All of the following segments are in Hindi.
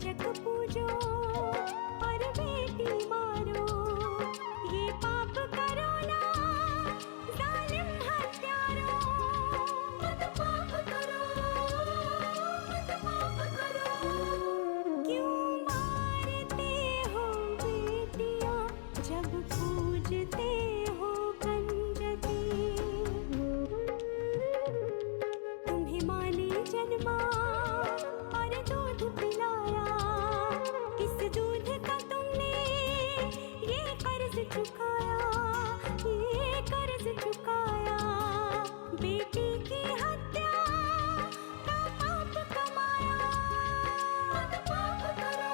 कंजक पूजो और बेटी मारो, ये पाप करो ना जालिम हत्यारों। मत पाप करो, मत पाप करो। क्यों मारते हो बेटियां जब पूजते हो कंजकी। तुम्हें माँ ने जन्मा और दूध पिलाया, इस दूध का तुमने ये कर्ज चुकाया, ये कर्ज चुकाया। बेटी की हत्या का पाप कमाया। मत पाप करो,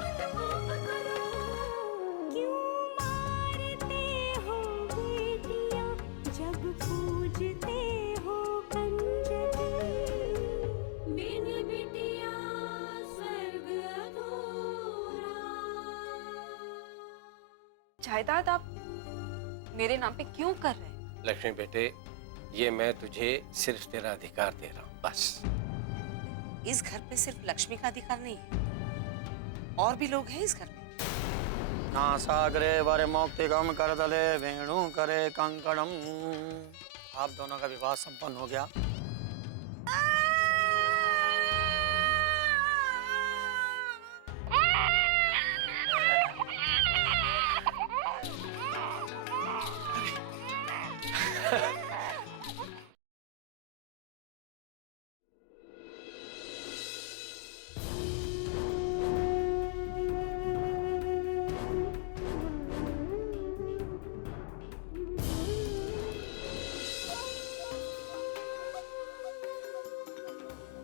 मत पाप करो। क्यों मारते हो बेटियां जब पूजते हो कंजकी। बिन बिटिया स्वर्ग अधूरा। जायदाद आप मेरे नाम पे क्यों कर रहे हैं? लक्ष्मी बेटे, ये मैं तुझे सिर्फ तेरा अधिकार दे रहा हूँ, बस। इस घर पे सिर्फ लक्ष्मी का अधिकार नहीं है, और भी लोग हैं इस घर में। नासाग्रे वरे मौक्तिकम करतले वेणु करे कंकणम। आप दोनों का विवाह संपन्न हो गया।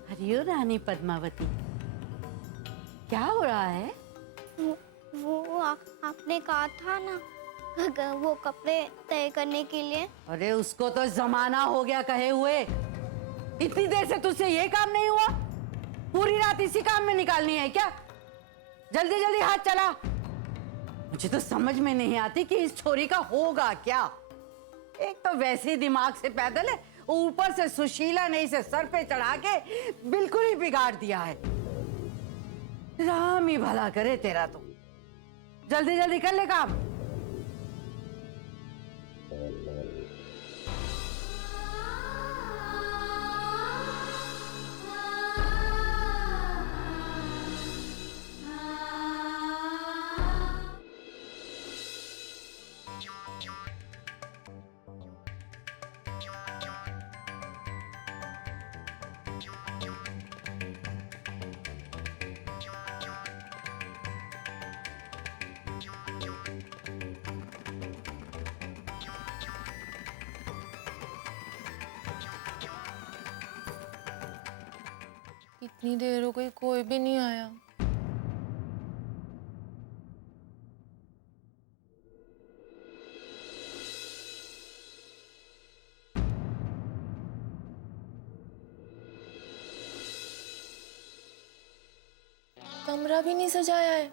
हरियो रानी पद्मावती, क्या हो रहा है? आपने कहा था ना वो कपड़े तय करने के लिए। अरे उसको तो जमाना हो गया कहे हुए। इतनी देर से तुझसे ये काम नहीं हुआ? पूरी रात इसी काम में निकालनी है क्या? जल्दी जल्दी हाथ चला। मुझे तो समझ में नहीं आती कि इस छोरी का होगा क्या। एक तो वैसे ही दिमाग से पैदल है, ऊपर से सुशीला ने इसे सर पे चढ़ा के बिल्कुल ही बिगाड़ दिया है। राम ही भला करे तेरा तो। जल्दी जल्दी कर ले काम। इतनी देर हो गई, कोई भी नहीं आया। कमरा भी नहीं सजाया है।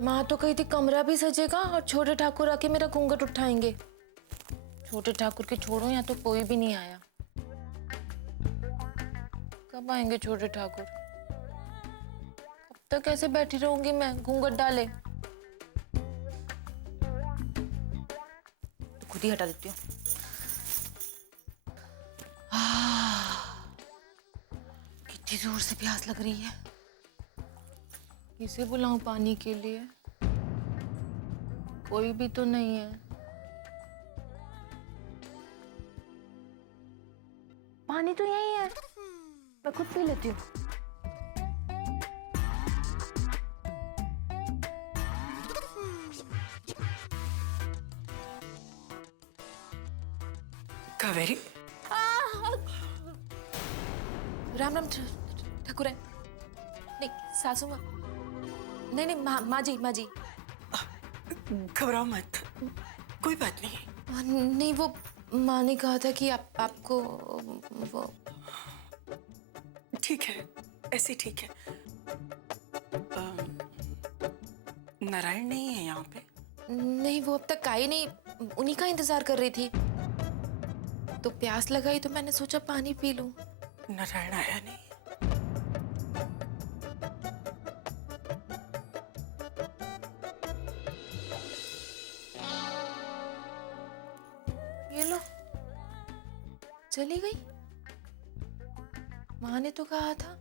माँ तो कही थी कमरा भी सजेगा और छोटे ठाकुर आके मेरा घूंघट उठाएंगे। छोटे ठाकुर के छोड़ो, यहाँ तो कोई भी नहीं आया। कब आएंगे छोटे ठाकुर? कब तक ऐसे बैठी रहूंगी मैं घूंघट डाले? तो खुद ही हटा देती हूँ। कितनी जोर से प्यास लग रही है। किसे बुलाऊं पानी के लिए? कोई भी तो नहीं है। पानी तो यही है, मैं खुद पी लेती हूँ। कावेरी, राम राम ठाकुर। नहीं सासू माँ, नहीं नहीं माँ जी, माँ जी। घबराओ मत, कोई बात नहीं। नहीं, वो माँ ने कहा था कि आपको वो। ठीक है, ऐसे ठीक है। नारायण नहीं है यहाँ पे? नहीं, वो अब तक आई नहीं, उन्हीं का इंतजार कर रही थी। तो प्यास लगाई तो मैंने सोचा पानी पी लूं। नारायण आया नहीं? चली गई? माँ ने तो कहा था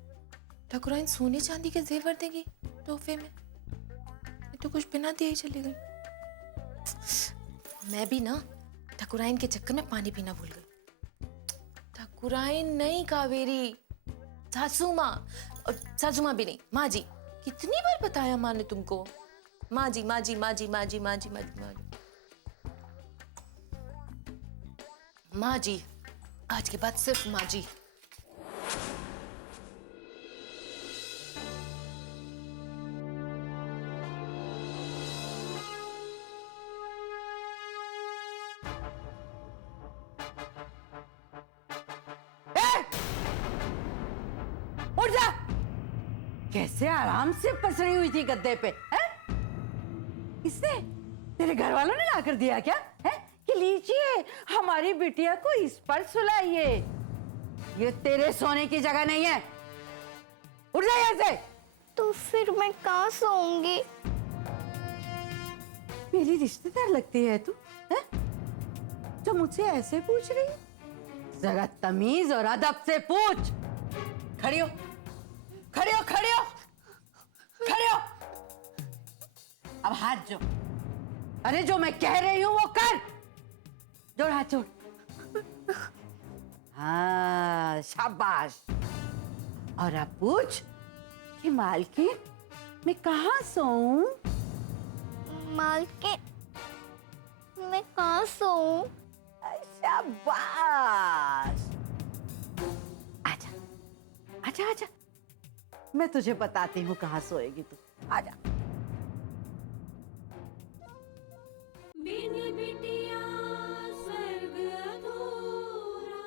ठाकुराइन सोने चांदी के जेवर देगी तोहफे में, ये तो कुछ बिना दिए ही चली गई। मैं भी ना ठाकुराइन के चक्कर में पानी पीना भूल गई। ठाकुराइन नहीं कावेरी, सासू माँ। और सासू माँ भी नहीं, माँ जी। कितनी बार बताया माँ ने तुमको? माँ जी माँ जी माँ जी माँ जी माँ जी माँ जी माँ जी माँ जी। आज के बाद सिर्फ माँ जी। उठ जा। कैसे आराम से पसरी हुई थी गद्दे पे, है? इसने तेरे घर वालों ने ला कर दिया क्या, है? कि लीजिए हमारी बिटिया को इस पर सुलाइए। ये तेरे सोने की जगह नहीं है। उठ जा यहाँ से। तो फिर मैं कहाँ सोऊंगी? मेरी रिश्तेदार लगती है तू, है? जो मुझसे ऐसे पूछ रही है? जरा तमीज और अदब से पूछ। खड़ी हो, खड़ी हो, खड़ी हो, खड़ी हो। अब हाथ जोड़। अरे जो मैं कह रही हूं वो कर। जोड़ हाथ जोड़। हाँ शाबाश। और अब पूछ कि मालकिन मैं कहाँ सोऊं? मालकिन, मैं कहाँ सोऊं? शाबाश। आजा, आजा, आजा। मैं तुझे बताती हूँ कहाँ सोएगी तू। आजा। बिन बिटिया स्वर्ग अधूरा।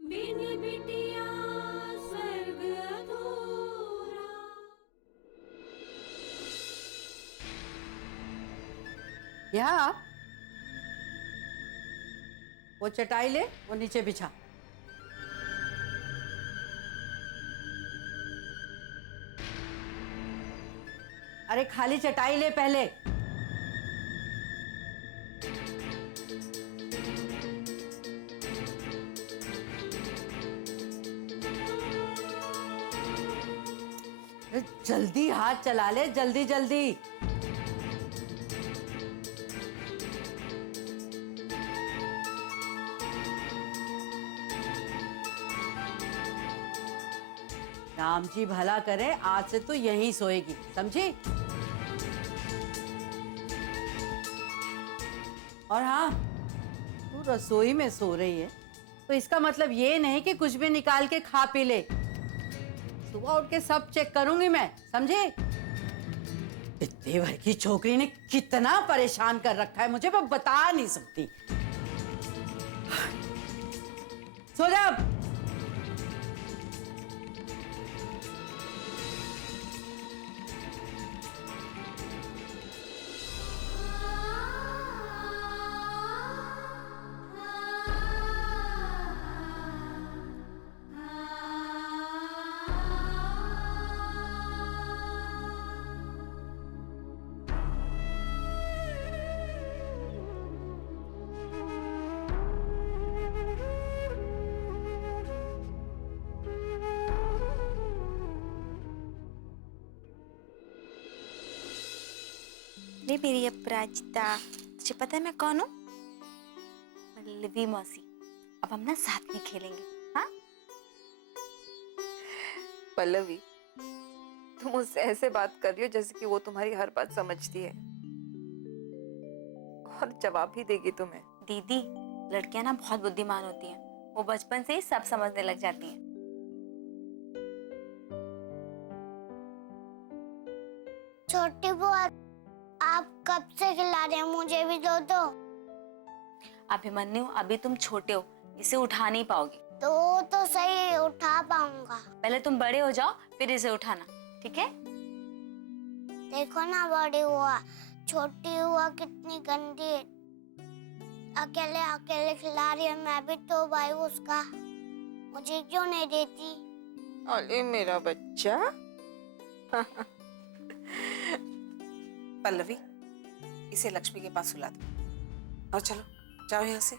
बिन बिटिया स्वर्ग अधूरा। यहाँ वो चटाई ले, वो नीचे बिछा। अरे खाली चटाई ले पहले। अरे जल्दी हाथ चला ले, जल्दी जल्दी। राम जी भला करे, आज से तू यहीं सोएगी, समझी? और हाँ, तू रसोई में सो रही है तो इसका मतलब ये नहीं कि कुछ भी निकाल के खा पी ले। सुबह उठ के सब चेक करूंगी मैं, समझी? इतनी भर की छोकरी ने कितना परेशान कर रखा है मुझे, मैं बता नहीं सकती। सो जा अब। वे मेरी अपराजिता, तुझे पता है मैं कौन हूँ? पल्लवी मौसी। अब हम ना साथ में खेलेंगे, हाँ? पल्लवी, तुम उससे ऐसे बात कर रही हो जैसे कि वो तुम्हारी हर बात समझती है और जवाब भी देगी तुम्हें। दीदी, लड़कियां ना बहुत बुद्धिमान होती हैं, वो बचपन से ही सब समझने लग जाती हैं। छोटी बुआ, आप कब से खिला रहे हैं? मुझे भी दो। अभिमन्यु, अभी तुम छोटे हो, इसे उठा नहीं पाओगी। तो सही उठा पाऊंगा। पहले तुम बड़े हो जाओ फिर इसे उठाना, ठीक है? देखो ना बड़ी हुआ, छोटी हुआ कितनी गंदी है। अकेले अकेले खिला रही है, मैं भी तो भाई उसका, मुझे क्यों नहीं देती? अरे मेरा बच्चा। पल्लवी, इसे लक्ष्मी के पास सुला दो और चलो जाओ यहाँ से।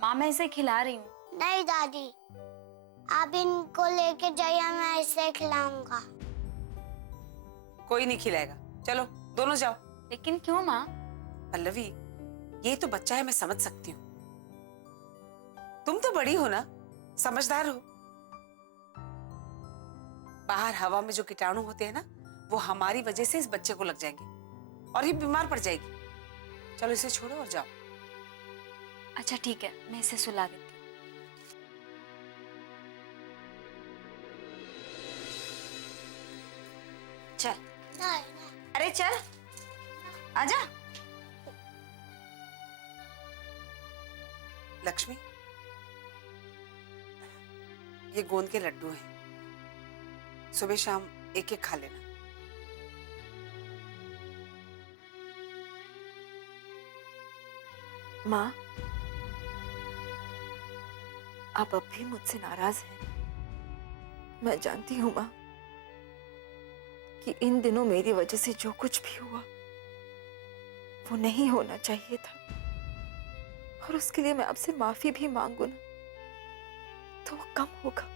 माँ मैं इसे खिला रही हूँ। नहीं दादी, आप इनको लेके जाइए, मैं इसे खिलाऊंगा। कोई नहीं खिलाएगा, चलो दोनों जाओ। लेकिन क्यों माँ? पल्लवी, ये तो बच्चा है, मैं समझ सकती हूँ। तुम तो बड़ी हो ना, समझदार हो। बाहर हवा में जो कीटाणु होते हैं ना, वो हमारी वजह से इस बच्चे को लग जाएंगे और ये बीमार पड़ जाएगी। चलो इसे छोड़ो और जाओ। अच्छा ठीक है, मैं इसे सुला देती हूँ। चल, अरे चल, आजा। लक्ष्मी, ये गोंद के लड्डू हैं, सुबह शाम एक एक खा लेना। माँ, आप अब भी मुझसे नाराज हैं। मैं जानती हूँ माँ कि इन दिनों मेरी वजह से जो कुछ भी हुआ वो नहीं होना चाहिए था, और उसके लिए मैं आपसे माफी भी मांगू ना तो वो कम होगा।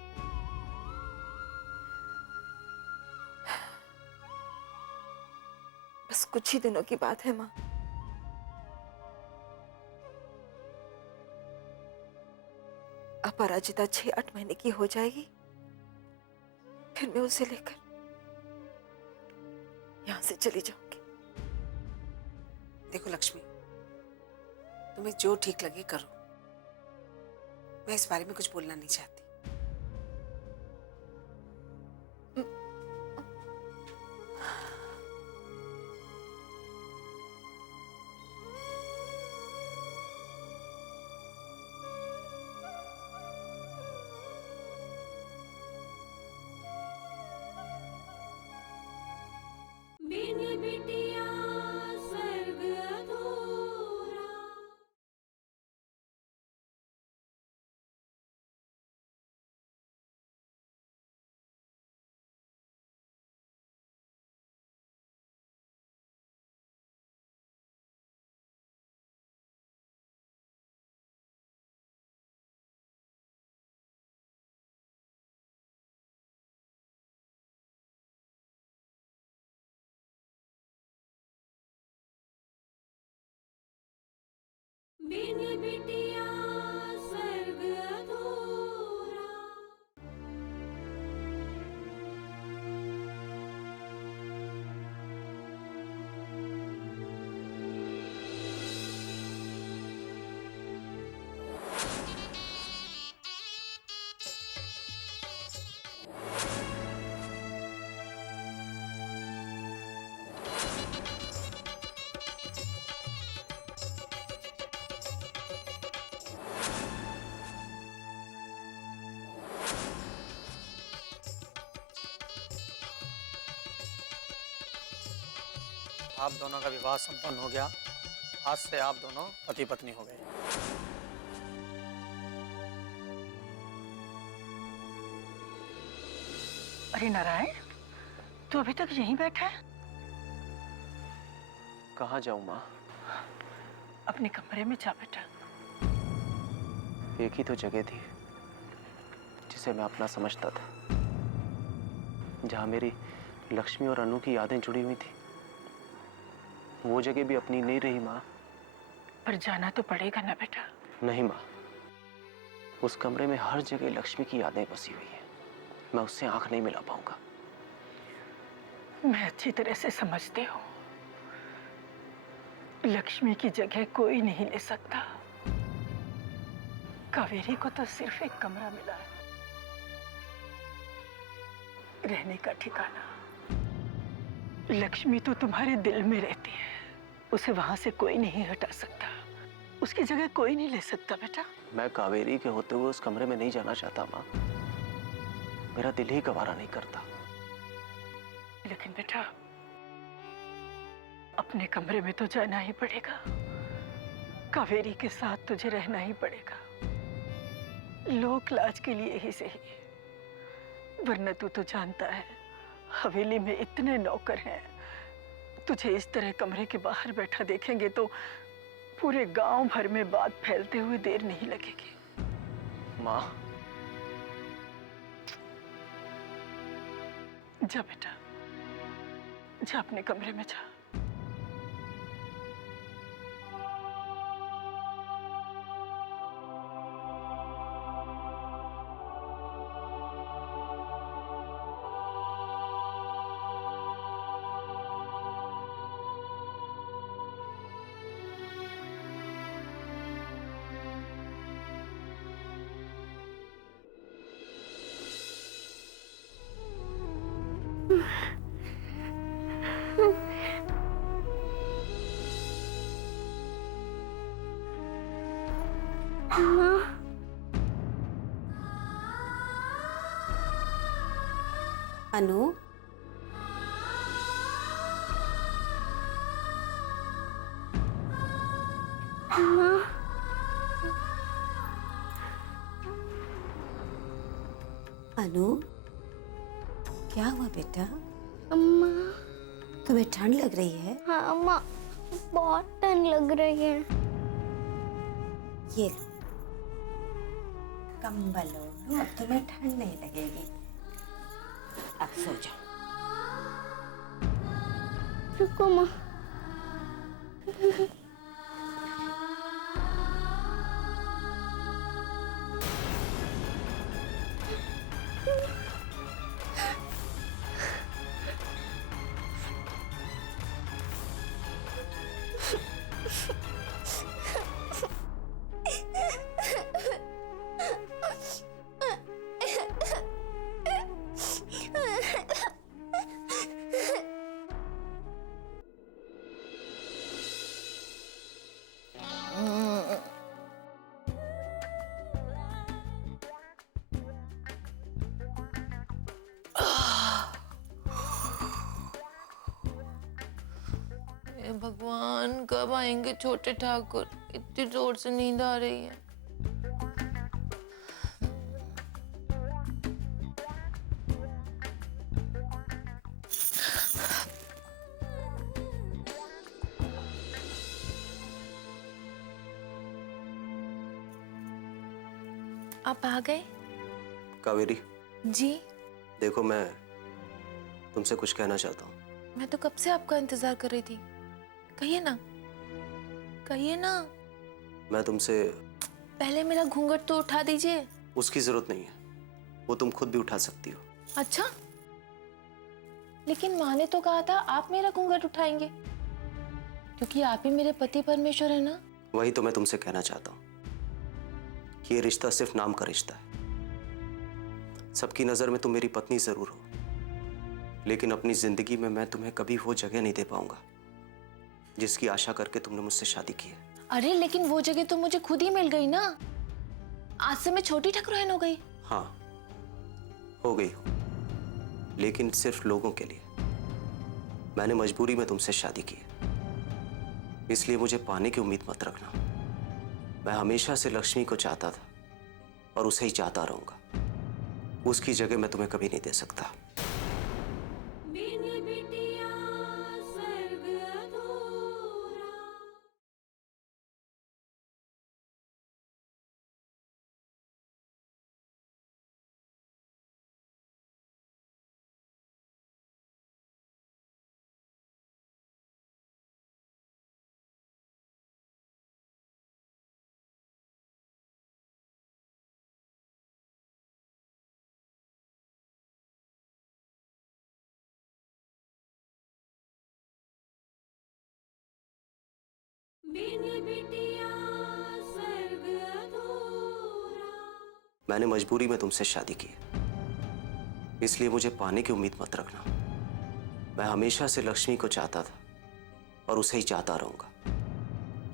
बस कुछ ही दिनों की बात है माँ। अपराजिता 6-8 महीने की हो जाएगी, फिर मैं उसे लेकर यहां से चली जाऊंगी। देखो लक्ष्मी, तुम्हें जो ठीक लगे करो, मैं इस बारे में कुछ बोलना नहीं चाहती। बिन बिटिया स्वर्ग अधूरा। बिन बिटिया स्वर्ग अधूरा। आप दोनों का विवाह संपन्न हो गया। आज से आप दोनों पति पत्नी हो गए। अरे नारायण, तू अभी तक यहीं बैठा है? कहाँ जाऊँ माँ? अपने कमरे में जा बेटा। एक ही तो जगह थी जिसे मैं अपना समझता था, जहाँ मेरी लक्ष्मी और अनु की यादें जुड़ी हुई थी। वो जगह भी अपनी नहीं रही माँ। पर जाना तो पड़ेगा ना बेटा। नहीं माँ, उस कमरे में हर जगह लक्ष्मी की यादें बसी हुई हैं। मैं उससे आंख नहीं मिला पाऊंगा। मैं अच्छी तरह से समझती हूँ, लक्ष्मी की जगह कोई नहीं ले सकता। कावेरी को तो सिर्फ एक कमरा मिला है, रहने का ठिकाना। लक्ष्मी तो तुम्हारे दिल में रहती है, उसे वहां से कोई नहीं हटा सकता। उसकी जगह कोई नहीं ले सकता बेटा। मैं कावेरी के होते हुए उस कमरे में नहीं जाना चाहता माँ। मेरा दिल ही गवारा नहीं करता। लेकिन बेटा, अपने कमरे में तो जाना ही पड़ेगा। कावेरी के साथ तुझे रहना ही पड़ेगा, लोक लाज के लिए ही सही। वरना तू तो जानता है, हवेली में इतने नौकर हैं, तुझे इस तरह कमरे के बाहर बैठा देखेंगे तो पूरे गांव भर में बात फैलते हुए देर नहीं लगेगी। माँ, जा बेटा, जा अपने कमरे में जा। अनु, अनु, क्या हुआ बेटा? अम्मा। तुम्हें ठंड लग रही है? हाँ अम्मा, बहुत ठंड लग रही है। ये लो, कंबल ओढ़ो, अब तुम्हें ठंड नहीं लगेगी। अब सो जाओ। रुको माँ। हे भगवान, कब आएंगे छोटे ठाकुर? इतनी जोर से नींद आ रही है। आप आ गए? कावेरी, जी। देखो, मैं तुमसे कुछ कहना चाहता हूँ। मैं तो कब से आपका इंतजार कर रही थी। कहिए ना, कहिए ना। मैं तुमसे पहले मेरा घूंघट तो उठा दीजिए। उसकी जरूरत नहीं है, वो तुम खुद भी उठा सकती हो। अच्छा, लेकिन माँ ने तो कहा था आप मेरा घूंघट उठाएंगे, क्योंकि आप ही मेरे पति परमेश्वर है ना। वही तो मैं तुमसे कहना चाहता हूँ कि ये रिश्ता सिर्फ नाम का रिश्ता है। सबकी नजर में तुम मेरी पत्नी जरूर हो, लेकिन अपनी जिंदगी में मैं तुम्हें कभी वो जगह नहीं दे पाऊंगा जिसकी आशा करके तुमने मुझसे शादी की है। अरे लेकिन वो जगह तो मुझे खुद ही मिल गई ना। आज से मैं छोटी ठाकुराइन हो गई। हाँ, हो गई हो, लेकिन सिर्फ लोगों के लिए। मैंने मजबूरी में तुमसे शादी की है, इसलिए मुझे पाने की उम्मीद मत रखना। मैं हमेशा से लक्ष्मी को चाहता था और उसे ही चाहता रहूंगा। उसकी जगह मैं तुम्हें कभी नहीं दे सकता। बिन बिटिया स्वर्ग अधूरा। बिन बिटिया स्वर्ग अधूरा। मैंने मजबूरी में तुमसे शादी की है, इसलिए मुझे पाने की उम्मीद मत रखना। मैं हमेशा से लक्ष्मी को चाहता था और उसे ही चाहता रहूंगा।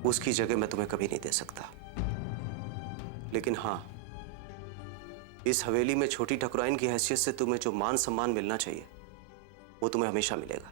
उसकी जगह मैं तुम्हें कभी नहीं दे सकता। लेकिन हाँ, इस हवेली में छोटी ठाकुराइन की हैसियत से तुम्हें जो मान सम्मान मिलना चाहिए वो तुम्हें हमेशा मिलेगा।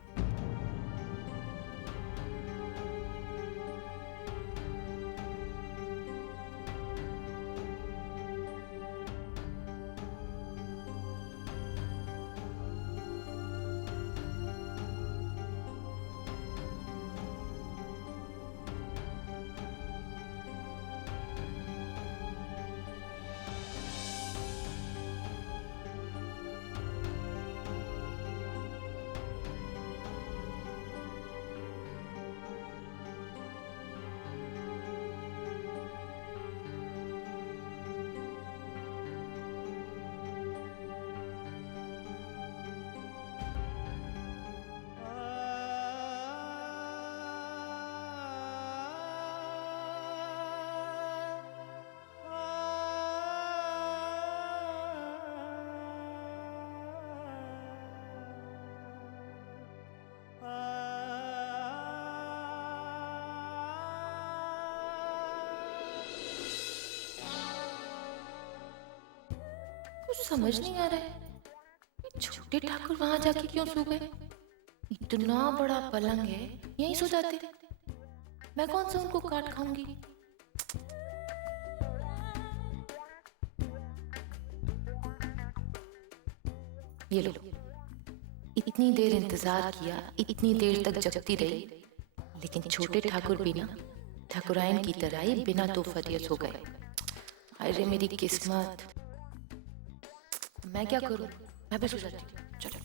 कुछ समझ नहीं आ रहा है, छोटे ठाकुर वहां जाके क्यों सो गए? इतना बड़ा पलंग है, यहीं सो जाते। मैं कौन सा उनको काट खाऊंगी? ये लो, इतनी देर इंतजार किया, इतनी देर तक जगती रही, लेकिन छोटे ठाकुर भी ना ठाकुराइन की तरह ही बिना तोहफा दिए सो गए। अरे मेरी किस्मत, मैं क्या करूं? मैं भी सो जाती हूँ। चलो।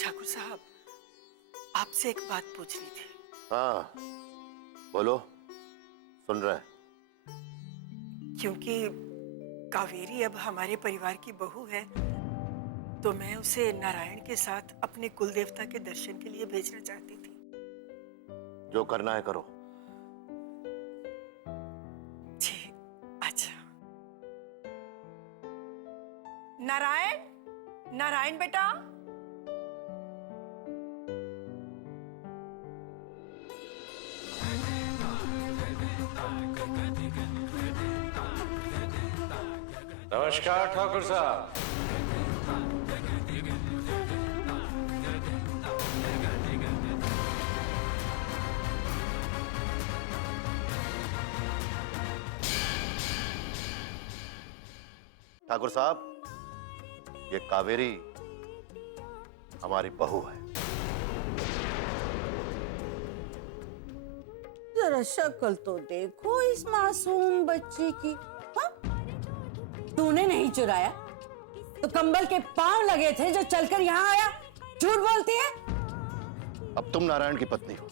ठाकुर साहब, आपसे एक बात पूछनी थी। हाँ बोलो, सुन रहे हैं। क्योंकि कावेरी अब हमारे परिवार की बहू है, तो मैं उसे नारायण के साथ अपने कुल देवता के दर्शन के लिए भेजना चाहती थी। जो करना है करो। जी अच्छा। नारायण, नारायण बेटा। नमस्कार ठाकुर साहब। ठाकुर साहब, ये कावेरी हमारी बहू है। जरा शक्ल तो देखो इस मासूम बच्ची की। हाँ? तूने नहीं चुराया तो कंबल के पांव लगे थे जो चलकर यहाँ आया। झूठ बोलती है। अब तुम नारायण की पत्नी हो,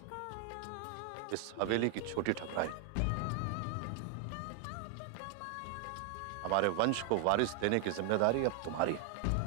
इस हवेली की छोटी ठाकुराइन। हमारे वंश को वारिस देने की जिम्मेदारी अब तुम्हारी है।